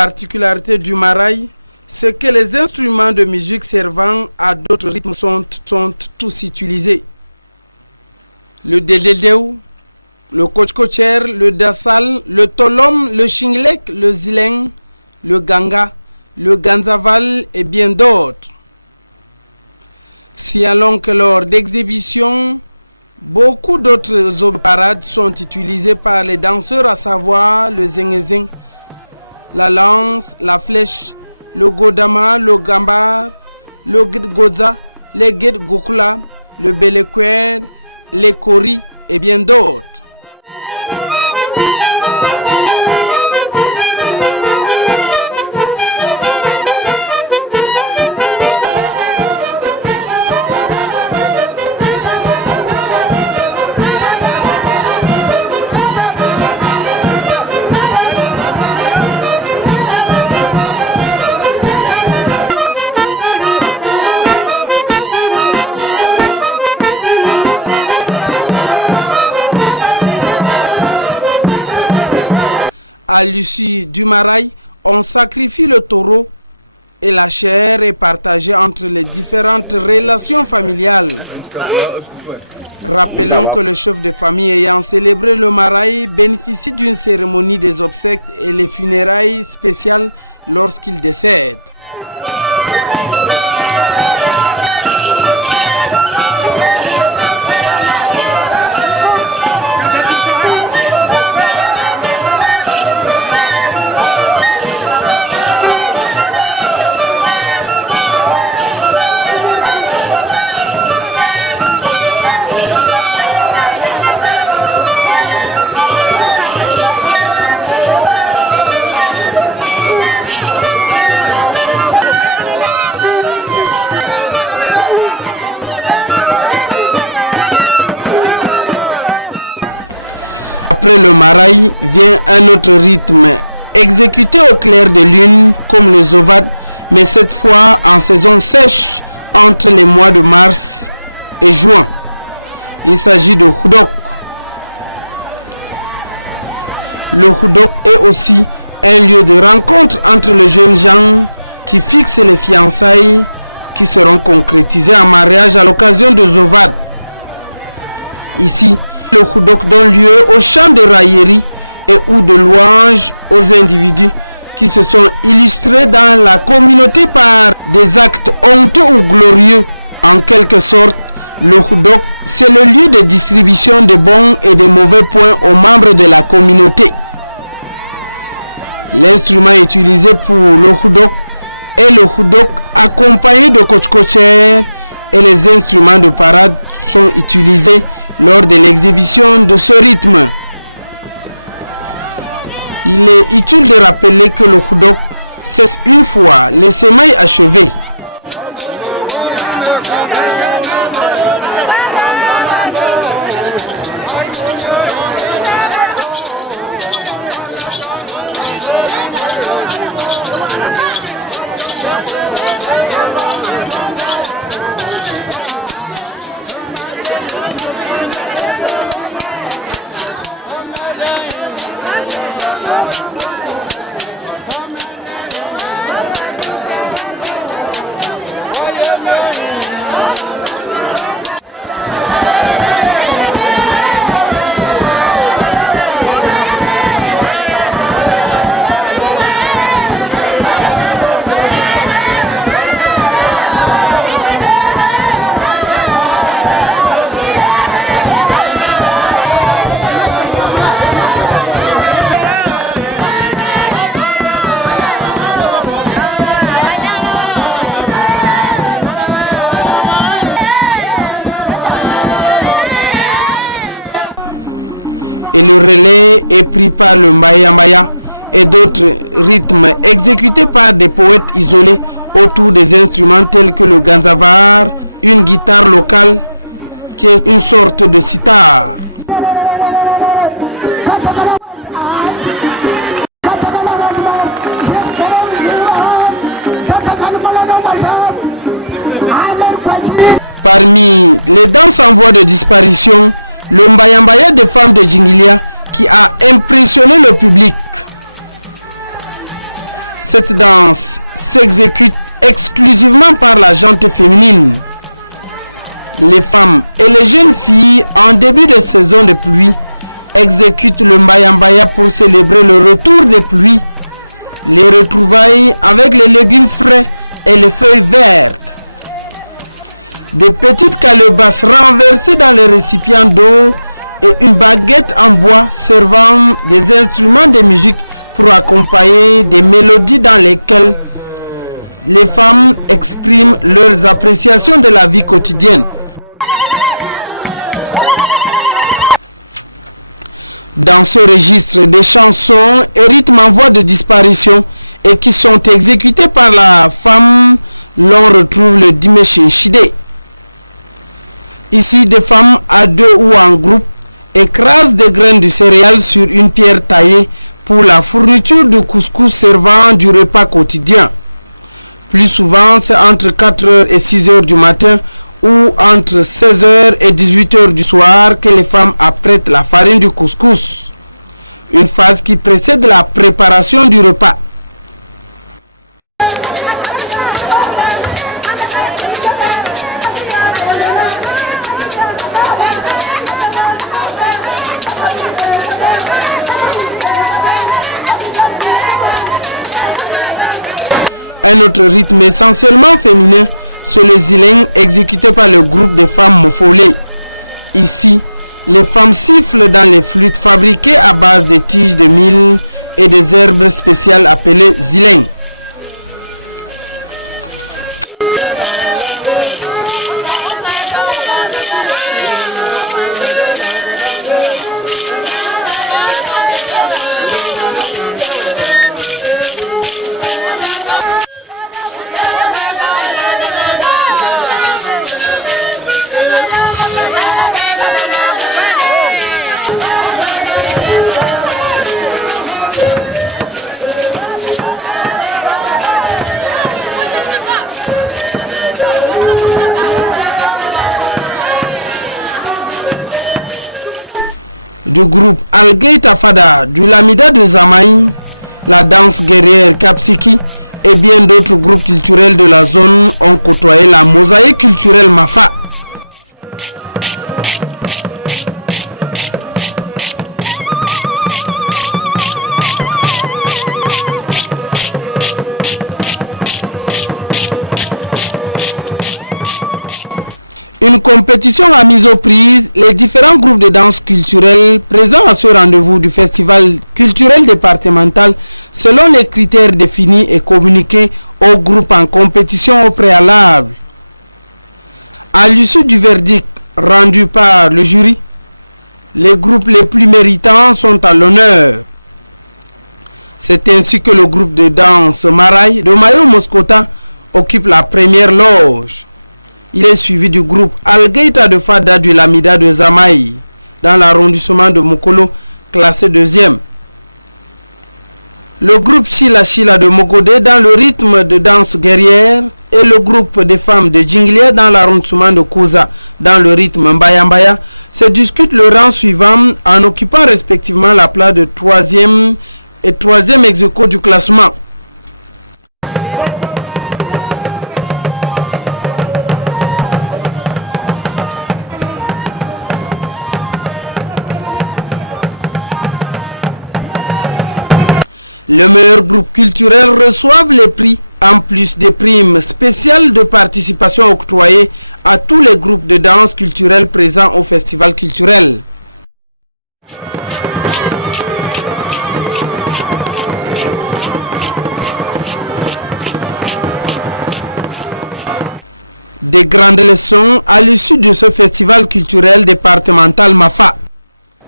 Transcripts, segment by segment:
particularité du Malawi, c'est que les instruments de musique urbaine ont été sont utilisés. Le dégagement, le percussion, le glaçon, le tonal, le fouet, le violon, le ganga, le tambourine et bien d'autres. Si alors que leur définition, beaucoup d'autres comparables sont utilisés par les danseurs à savoir les mélodies, la langue, la tête, le gouvernement, le gamin, le projet, le groupe du club, le directeur, le pays et bien d'autres. la famille de l'église, un peu de temps dans ces registres de chansons, il y a de disparition et qui sont exécutées par la femme lors de le Dieu suicidé. Ici, de temps à dérouler un groupe de 13 degrés de soleil qui est bloqué par eux pour la couverture de couscous pour base de repas quotidien. Mais souvent, entre 4 heures et 6 heures du matin, ou entre 16 heures et 18 heures du soir, que les femmes apportent au palais de couscous. Les tâches qui précèdent la préparation du repas.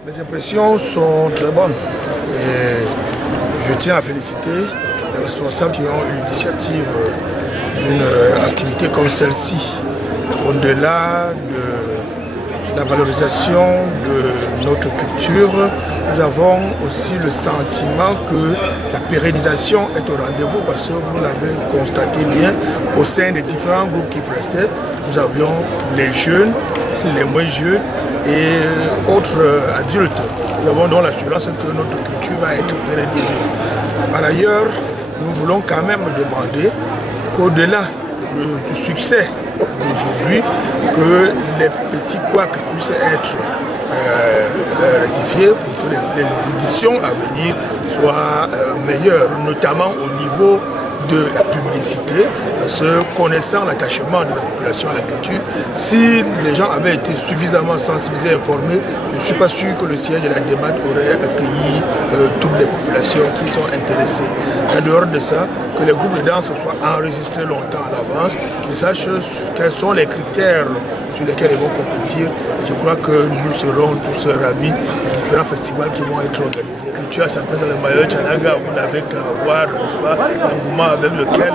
Mes impressions sont très bonnes et je tiens à féliciter les responsables qui ont une initiative d'une activité comme celle-ci. Au-delà de la valorisation de notre culture, nous avons aussi le sentiment que la pérennisation est au rendez-vous parce que vous l'avez constaté bien, au sein des différents groupes qui prestaient, nous avions les jeunes, les moins jeunes et autres adultes. Nous avons donc l'assurance que notre culture va être pérennisée. Par ailleurs, nous voulons quand même demander qu'au-delà du succès d'aujourd'hui, que les petits couacs puissent être rectifiés pour que les éditions à venir soient meilleures, notamment au niveau de la publicité, parce que connaissant l'attachement de la population à la culture, si les gens avaient été suffisamment sensibilisés et informés, je ne suis pas sûr que le siège de la DEMAT aurait accueilli toutes les populations qui sont intéressées. En dehors de ça, que les groupes de danse soient enregistrés longtemps à l'avance, qu'ils sachent quels sont les critères sur lesquels ils vont compétir. Et je crois que nous serons tous ravis des différents festivals qui vont être organisés. La culture a sa place dans le Mayo Tchanaga, vous n'avez qu'à voir, n'est-ce pas, l'engouement avec lequel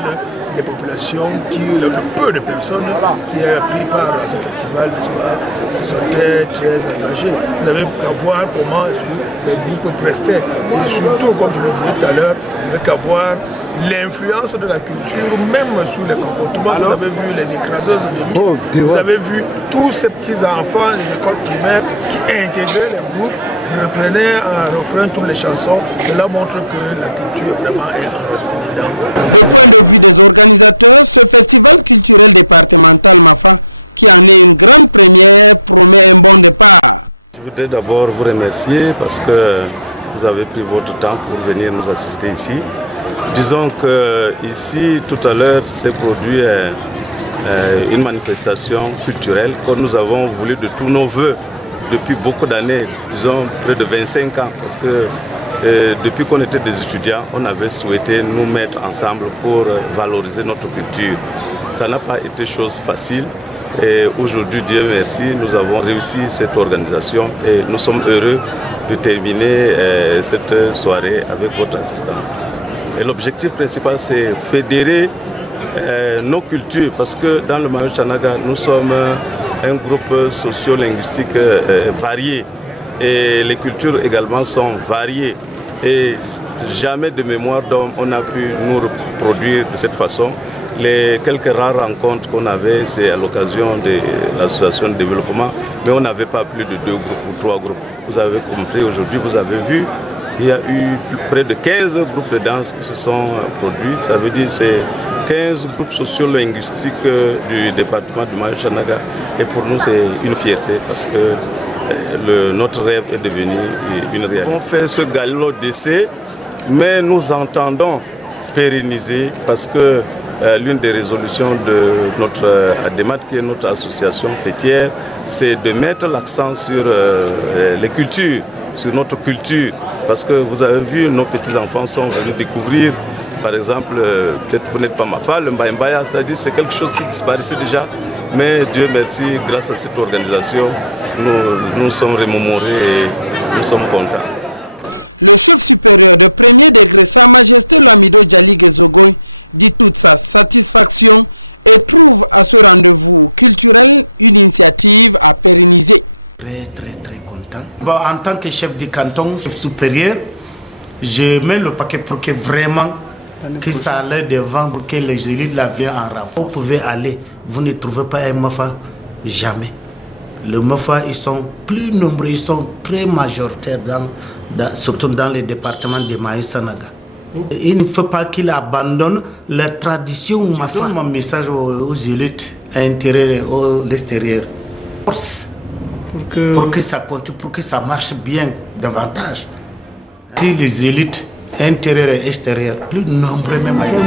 les populations, le peu de personnes qui ont pris part à ce festival, n'est-ce pas, se sentaient très engagées. Vous avez qu'à voir comment est-ce que les groupes prestaient. Et surtout, comme je le disais tout à l'heure, vous n'avez qu'à voir l'influence de la culture, même sur les comportements. Vous avez vu les écraseuses de nuit, vous avez vu tous ces petits-enfants des écoles primaires qui intégraient les groupes, reprenaient en refrain toutes les chansons. Cela montre que la culture vraiment est enracinée dans. Je voudrais d'abord vous remercier parce que vous avez pris votre temps pour venir nous assister ici. Disons que ici, tout à l'heure, s'est produit une manifestation culturelle que nous avons voulu de tous nos voeux depuis beaucoup d'années, disons près de 25 ans, parce que depuis qu'on était des étudiants, on avait souhaité nous mettre ensemble pour valoriser notre culture. Ça n'a pas été chose facile. Et aujourd'hui, Dieu merci, nous avons réussi cette organisation et nous sommes heureux de terminer cette soirée avec votre assistance. Et l'objectif principal, c'est fédérer nos cultures, parce que dans le Mayo Tchanaga, nous sommes un groupe socio-linguistique varié et les cultures également sont variées. Et jamais de mémoire d'homme on a pu nous reproduire de cette façon. Les quelques rares rencontres qu'on avait, c'est à l'occasion de l'association de développement, mais on n'avait pas plus de 2 groupes ou 3 groupes. Vous avez compris, aujourd'hui vous avez vu, il y a eu près de 15 groupes de danse qui se sont produits. Ça veut dire que c'est 15 groupes socio-linguistiques du département du Mayo Tchanaga. Et pour nous, c'est une fierté parce que notre rêve est devenu une réalité. On fait ce galop d'essai, mais nous entendons pérenniser parce que l'une des résolutions de notre ADEMAT, qui est notre association fêtière, c'est de mettre l'accent sur les cultures, sur notre culture. Parce que vous avez vu, nos petits-enfants sont venus découvrir, par exemple, peut-être vous n'êtes pas ma femme, le Mbaya, c'est-à-dire c'est quelque chose qui disparaissait déjà. Mais Dieu merci, grâce à cette organisation, nous sommes remémorés et nous sommes contents. Très content. Bon, en tant que chef du canton, chef supérieur, je mets le paquet pour que vraiment que ça allait devant, pour que les élus la viennent en renfort. Vous pouvez aller, vous ne trouvez pas un MAFA, jamais. Les MAFA, ils sont plus nombreux, ils sont très majoritaires, surtout dans les départements de Mayo Tchanaga. Il ne faut pas qu'ils abandonnent la tradition MAFA. Je donne mon message aux élites intérieures et l'extérieur. Pour que ça continue, pour que ça marche bien davantage. Si les élites intérieures et extérieures, plus nombreux même ailleurs.